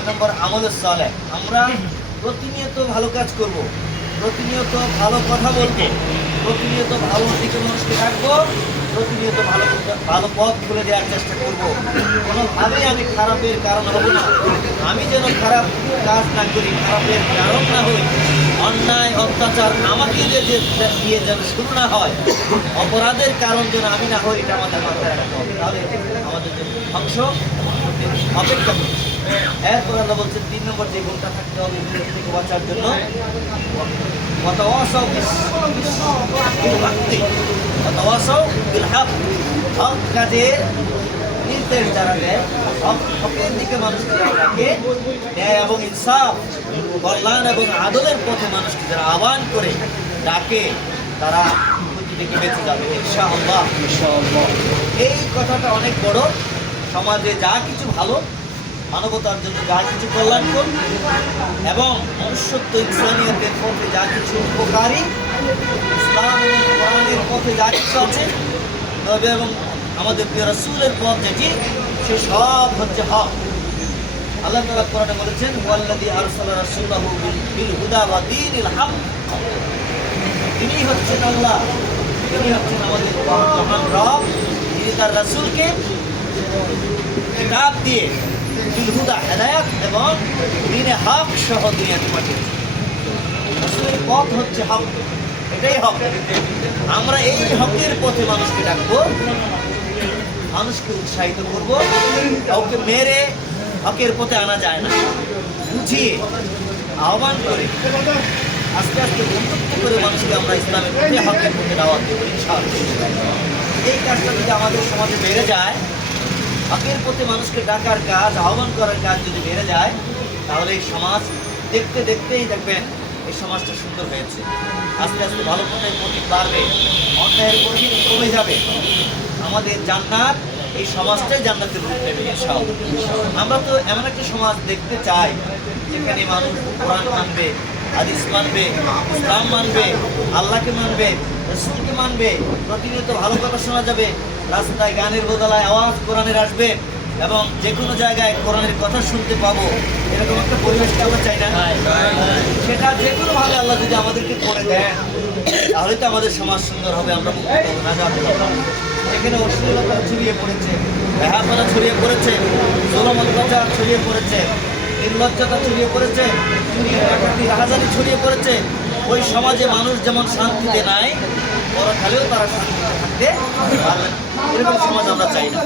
2 নম্বর আমলুস সালেহ, আমরা প্রতিনিয়ত ভালো কাজ করব, প্রতিনিয়ত ভালো কথা বলবো, প্রতিনিয়ত ভালো দিকে মানুষকে রাখবো, প্রতিনিয়ত ভালো পথ খুলে দেওয়ার চেষ্টা করব। কোনোভাবেই আমি খারাপের কারণ হব না। আমি যেন খারাপ কাজ না করি, খারাপের কারণ না হই, অন্যায় অত্যাচার আমাকে দিয়ে যেন শুরু না হয়, অপরাধের কারণ যেন আমি না হই, এটা আমাদের মাথায় রাখতে হবে। তাহলে আমাদের জন্য ধ্বংস অপেক্ষা করছে। এরপর আল্লাহ বলছেন 3 নম্বর যে গুণটা থাকতে হবে বিরোধ থেকে বাঁচার জন্য, ওয়াতাওয়াসাউ বিল হক, হক কাজের নির্দেশ যারা দেয়, হকের দিকে মানুষকে যারা ডাকে, ন্যায় এবং ইনসাফ, কল্যাণ এবং আদলের পথে মানুষকে যারা আহ্বান করে ডাকে, তারা ক্ষতি থেকে বেঁচে যাবে ইনশাআল্লাহ। এই কথাটা অনেক বড়। সমাজে যা কিছু ভালো, মানবতার জন্য যা কিছু কল্যাণকর এবং মনুষ্যত্ব ইসলামিয়তের পথে যা কিছু উপকারী, ইসলাম এবং কোরআনের পথে যা কিছু আছে, নবী এবং আমাদের প্রিয় রাসূলের পথ যেটি, সে সব হচ্ছে হক। আল্লাহ তাআলা কোরআনে বলেছেন, ওয়াল্লাযী আরসালা রাসূলাহু বিল হুদা ওয়া দীনিল হক। তিনি হচ্ছেন আল্লাহ, তিনি হচ্ছেন আমাদের মহান রব, তিনি তার রাসূলকে কিতাব দিয়ে বিল হুদা, হেদায়েত এবং দ্বীনে হক সহ দুনিয়াতে পাঠিয়েছেন। রাসূলের পথ হচ্ছে হক, এটাই হক। আমরা এই হকের পথে মানুষকে ডাকবো, মানুষকে উৎসাহিত করব। কাউকে মেরে হকের পথে আনা যায় না, বুঝিয়ে আহ্বান করে আস্তে আস্তে বন্ধুত্ব করে মানুষকে আমরা ইসলামের পথে, হকের পথে দাওয়াত দেব ইনশাআল্লাহ। এই কাজটা যদি আমাদের সমাজে বেড়ে যায়, হকের পথে মানুষকে ডাকার কাজ, আহ্বান করার কাজ যদি বেড়ে যায়, তাহলে এই সমাজ দেখতে দেখতেই দেখবেন এই সমাজটা সুন্দর হয়েছে। আস্তে আস্তে ভালো পথের প্রতি বাড়বে, অন্যায়ের প্রতি কমে যাবে। আমাদের জান্নাত, এই সমাজটাই জান্নাতের রূপ নেবে ইনশাআল্লাহ। আমরা তো এমন একটা সমাজ দেখতে চাই যেখানে মানুষ কোরআন মানবে, হাদিস মানবে, ইসলাম মানবে, আল্লাহকে মানবে, রাসূলকে মানবে, প্রতিনিয়ত ভালো কথা শোনা যাবে, রাস্তায় গানের বদলায় আওয়াজ কোরআনের আসবে এবং যে কোনো জায়গায় কোরআনের কথা শুনতে পাবো, এরকম একটা পরিবেশকে আমরা চাই না? সেটা যে কোনোভাবে আল্লাহ যদি আমাদেরকে করে দেন, তাহলে তো আমাদের সমাজ সুন্দর হবে, আমরা মুক্ত হবো না। এখানে অশ্লীলতা ছড়িয়ে পড়েছে, বেহায়াপনা ছড়িয়ে পড়েছে, জুলুম অত্যাচার ছড়িয়ে পড়েছে, নির্লজ্জতা ছড়িয়ে পড়েছে, চুরি ডাকাতি রাহাজানি ছড়িয়ে পড়েছে। ওই সমাজে মানুষ যেমন শান্তিতে নাই, পরকালেও তারা শান্তিতে থাকতে পারবে না। এরকম সমাজ আমরা চাই না।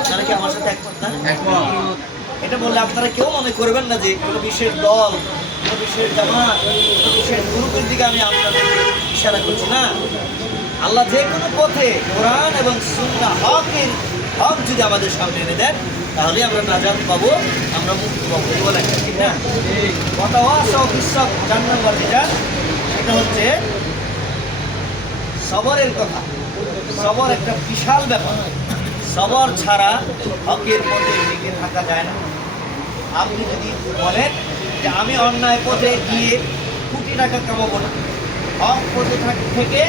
আপনারা কি আমার সাথে একমত না? এটা বললে আপনারা কেউ মনে করবেন না যে কোনো বিশেষ দল, কোনো বিশেষ জামাত, কোনো বিশেষ গ্রুপের দিকে আমি আপনাদের ইশারা করছি না। আল্লাহ যে কোনো পথে কোরআন এবং সুন্নাহ, হক যদি আমাদের সামনে এনে দেন, তাহলে আমরা নাজাত পাবো, আমরা মুক্তি পাবো। বলে ঠিক না? ওয়াতাওয়াসাউ বিস-সাবর, 4 নম্বর যেটা, সেটা হচ্ছে সবরের কথা। সবর একটা বিশাল ব্যাপার। সবর ছাড়া হকের পথে টিকে থাকা যায় না। আপনি যদি বলেন যে আমি অন্যায় পথে গিয়ে কোটি টাকা কামাবো না, হক পথে থেকে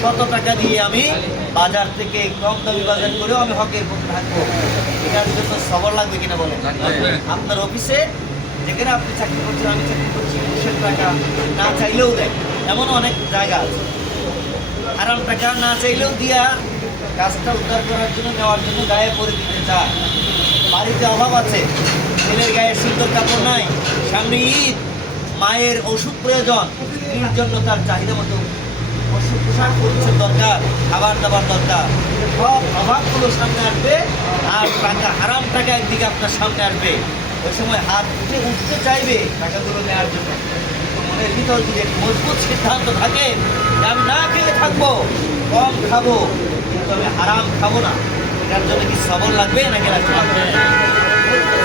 100 টাকা দিয়ে আমি বাজার থেকে কম দামি বাজার করেও আমি হকের পথে থাকবো, এটার জন্য সবর লাগবে কিনা বলেন? আপনার অফিসে যেখানে আপনি চাকরি করছেন, আমি চাকরি করছি, ঘুষের টাকা না চাইলেও দেয়, এমন অনেক জায়গা আছে। হারাম টাকা না চাইলেও দিয়া কাজটা উদ্ধার করার জন্য, নেওয়ার জন্য গায়ে পরে দিতে চায়। বাড়িতে অভাব আছে, ছেলের গায়ে সুন্দর কাপড় নাই, সামনে ঈদ, মায়ের ওষুধ প্রয়োজন, স্ত্রীর জন্য তার চাহিদা মতো ওষুধ পোশাক পরিচ্ছদ দরকার, খাবার দাবার দরকার, সব অভাবগুলো সামনে আসবে। আর টাকা, হারাম টাকা একদিকে আপনার সামনে আসবে। ওই সময় হাত উঠতে চাইবে টাকাগুলো নেওয়ার জন্য, কিন্তু মনের ভিতর যদি মজবুত সিদ্ধান্ত থাকে যে আমি না খেয়ে থাকবো, কম খাবো, কিন্তু আমি হারাম খাবো না, এটার জন্য কি সবর লাগবে নাকি লাগবে?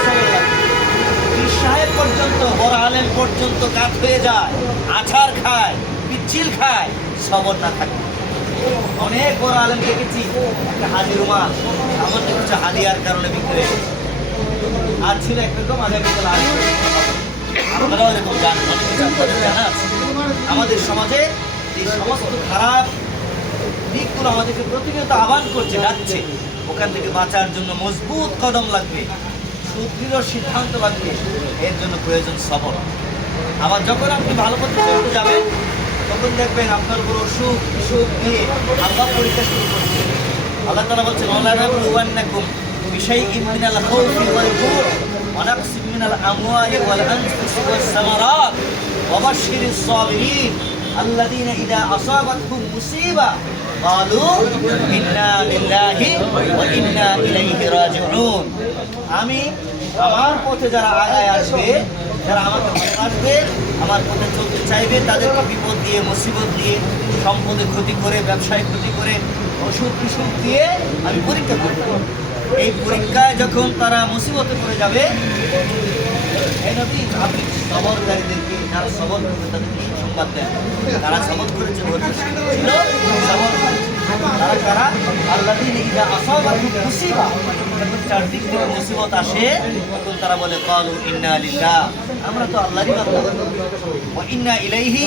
সবর লাগবে। পীর সাহেব পর্যন্ত, বড় আলেম পর্যন্ত কাজ হয়ে যায়, আছাড় খায়, পিচ্ছিল খায়, সবর না থাকে। অনেক বড় আলেম দেখেছি, একটা হাজি রুমাল সামান্য কিছু হাদিয়ার কারণে বিক্রি হয়ে গেছে। আর ছিল একরকম, আগামীকাল আসবে। আপনারাও এরকম জানেন, অনেক কিছু আপনাদের জানা আছে। আমাদের সমাজে এই সমস্ত খারাপ দিকগুলো আমাদেরকে প্রতিনিয়ত আহ্বান করছে, ডাকছে। ওখান থেকে বাঁচার জন্য মজবুত কদম লাগবে, সুদৃঢ় সিদ্ধান্ত লাগবে, এর জন্য প্রয়োজন সবর। আবার যখন আপনি ভালো পথে চলতে যাবেন, তখন দেখবেন আপনার উপর অসুখ বিসুখ দিয়ে আল্লাহ পরীক্ষা শুরু করছে। আল্লাহ তাআলা বলছেন, ওয়ালা নাবলুওয়ান্নাকুম বিশাইইন মিনাল খাউফি ওয়াল জু'i ওয়া নাকসিন মিনাল আমওয়ালি ওয়াল আনফুসি ওয়াস সামারাত ওয়া বাশশিরিস সাবিরিন আল্লাযীনা ইযা আসাবাতহুম মুসিবা ক্বালু ইন্না লিল্লাহি ওয়া ইন্না ইলাইহি রাজিউন। আমি আমার পথে যারা আগায় আসবে, যারা আমাকে ভালোবাসবে, আমার পথে চলতে চাইবে, তাদেরকে বিপদ দিয়ে, মুসিবত দিয়ে, সম্পদে ক্ষতি করে, ব্যবসায় ক্ষতি করে, ওষুধ বিসুখ দিয়ে আমি পরীক্ষা করব। এই পরীক্ষায় যখন তারা মুসিবতে পড়ে যাবে, এই নবী আপনি সবরকারীদেরকে, যারা সবর করবে তাদেরকে সুসংবাদ দেন। তারা সবর করেছে, ধৈর্যশীল ছিল, সবর করেছে। তারা কারা? আল্লাযীনা ইযা আসাবাতহুম মুসিবা, যখন চারদিক থেকে মুসিবত আসে, তখন তারা বলে ক্বালু ইন্না লিল্লাহ, আমরা তো আল্লাহরই বান্দা, ওয়া ইন্না ইলাইহি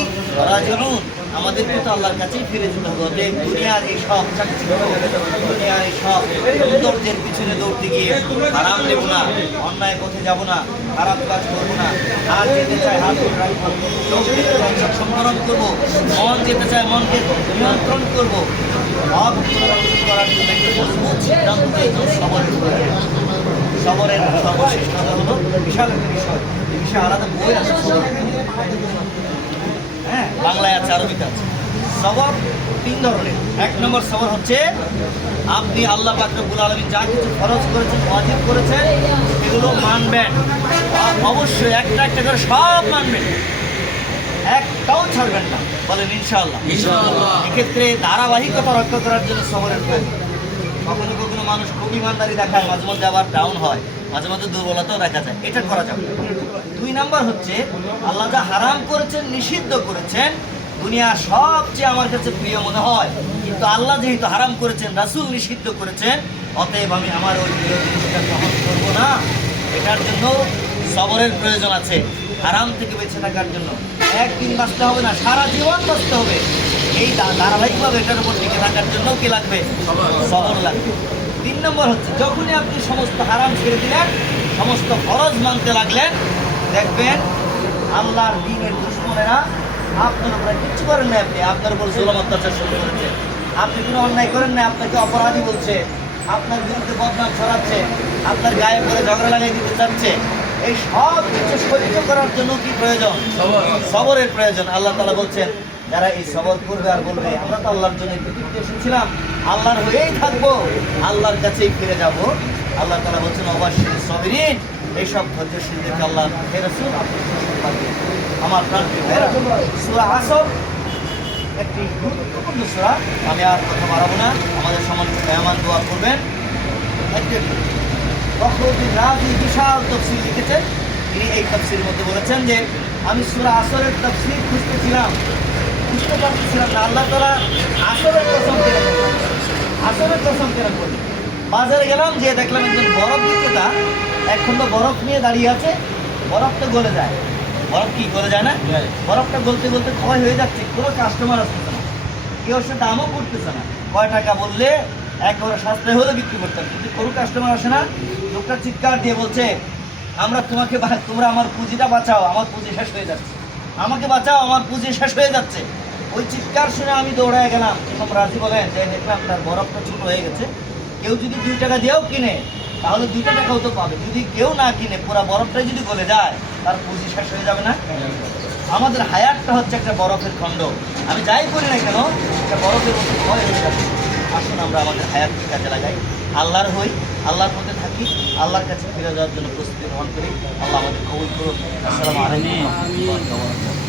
রাজিউন, আমাদেরকে তো আল্লাহর কাছেই ফিরে যেতে হবে। দুনিয়ার এই সব চাকচিক্য, দুনিয়ার এই সব সৌন্দর্যের পিছনে দৌড়তে গিয়ে হারাম নেব না, অন্যায় পথে যাব না, খারাপ কাজ করবো না। হাত যেতে চায় হাত ধরে রাখবো, চোখ যেতে চায় চোখ সম্বরণ করবো, মন যেতে চায় মনকে নিয়ন্ত্রণ করবো। সব করার জন্য একটা মজবুত সিদ্ধান্ত নিয়েছে সবরের উপরে। সবরের সর্বশেষ কথা হলো বিশাল একটা বিষয়, এই বিষয়ে আলাদা বই আছে, হ্যাঁ, বাংলায় আছে, আরবিতে আছে। সবর তিন ধরনের। এক নম্বর সবর হচ্ছে আপনি আল্লাহ পাক রব্বুল আলামিন যা কিছু ফরজ করেছেন, ওয়াজিব করেছেন, এগুলো মানবেন, অবশ্যই একটা একটা করে সব মানবেন, একটাও ছাড়বেন না, বলেন ইনশাআল্লাহ। এক্ষেত্রে ধারাবাহিকতা রক্ষা করার জন্য সবরের প্রয়োজন। কখনো কখনো মানুষ খুব ইমানদারি দেখায়, মাঝে মধ্যে আবার ডাউন হয়, মাঝে মধ্যে দুর্বলতাও দেখা যায়, এটা করা যাবে। দুই নাম্বার হচ্ছে আল্লাহ যা হারাম করেছেন, নিষিদ্ধ করেছেন, দুনিয়া সবচেয়ে আমার কাছে প্রিয় মনে হয়, কিন্তু আল্লাহ যেহেতু হারাম করেছেন, রাসূল নিষিদ্ধ করেছেন, অতএব আমি আমার ওই প্রিয় জিনিসটা গ্রহণ করবো না। এটার জন্য সবরের প্রয়োজন আছে। হারাম থেকে বেঁচে থাকার জন্য একদিন বাঁচতে হবে না, সারা জীবন বাঁচতে হবে। এই ধারাবাহিকভাবে এটার উপর টিকে থাকার জন্য কি লাগবে? সবর লাগবে। তিন নম্বর হচ্ছে যখনই আপনি সমস্ত হারাম ছেড়ে দিলেন, সমস্ত ফরজ মানতে লাগলেন, দেখবেন আল্লাহর দ্বীনের দুশমনেরা আপনার উপরে কিচ্ছু করেন না, আপনি আপনার উপর জুলুম অত্যাচার শুরু করেছে। আপনি কোনো অন্যায় করেন না, আপনাকে অপরাধী বলছে, আপনার বিরুদ্ধে বদনাম ছড়াচ্ছে, আপনার গায়ে করে ঝগড়া লাগিয়ে দিতে চাচ্ছে। এই সব কিছু সহ্য করার জন্য কি প্রয়োজন? সবরের প্রয়োজন। আল্লাহ তাআলা বলছেন, যারা এই সবর করবে আর বলবে আমরা তো আল্লাহর জন্য পৃথিবীতে এসেছিলাম, আল্লাহর হয়েই থাকবো, আল্লাহর কাছেই ফিরে যাব, আল্লাহ তাআলা বলছেন ওয়াবাশশিরিস সাবিরিন, এইসব ধৈর্যশীলদেরকে আল্লাহ হে রাসূল আপনি সুসংবাদ দিন। আমার প্রাণপ্রিয় ভাইরা, সূরা আসর একটি গুরুত্বপূর্ণ সূরা, আমি আর কথা বাড়াবো না, আমাদের সম্মানিত মেহমান দোয়া করবেন। ফখরুদ্দিন রাজি বিশাল তাফসীর লিখেছেন, তিনি এই তাফসীরের মধ্যে বলেছেন যে আমি সূরা আসরের তাফসীর খুঁজতে পারছিলাম না। আল্লাহ তাআলা আসরের কসম কেন বললেন? আসরের কসম কেন বললেন? বাজারে গেলাম, যে দেখলাম একজন বরফ বিক্রেতা এক খণ্ড বরফ নিয়ে দাঁড়িয়ে আছে, বরফটা গলে যায়। বরফ কি গলে যায় না? বরফটা গলতে গলতে ক্ষয় হয়ে যাচ্ছে, কোনো কাস্টমার আসতেছে না, কেউ সে দামও করতেছে না। কয় টাকা বললে একেবারে সাশ্রয় হলে বিক্রি করতাম, কিন্তু কোনো কাস্টমার আসে না। লোকটা চিৎকার দিয়ে বলছে, তোমরা আমার পুঁজিটা বাঁচাও, আমার পুঁজি শেষ হয়ে যাচ্ছে, আমাকে বাঁচাও, আমার পুঁজি শেষ হয়ে যাচ্ছে। ওই চিৎকার শুনে আমি দৌড়ায় গেলাম। এরকম রাজি বলেন যে দেখলাম তার বরফটা ছোট হয়ে গেছে, কেউ যদি 2 টাকা দিয়েও কিনে তাহলে 2 টাকাও তো পাবে, যদি কেউ না কিনে পুরো বরফটাই যদি গলে যায় তার পুঁজি শেষ হয়ে যাবে না? আমাদের হায়াতটা হচ্ছে একটা বরফের খণ্ড, আমি যাই করি না কেন একটা বরফের মতো ক্ষয় হয়ে যাবে। আসুন আমরা আমাদের হায়াতকে কাজে লাগাই, আল্লাহর হই, আল্লাহর পথে থাকি, আল্লাহর কাছে ফিরে যাওয়ার জন্য প্রস্তুতি গ্রহণ করি। আল্লাহ আমাদের কবুল করুন। আসসালামু আলাইকুম।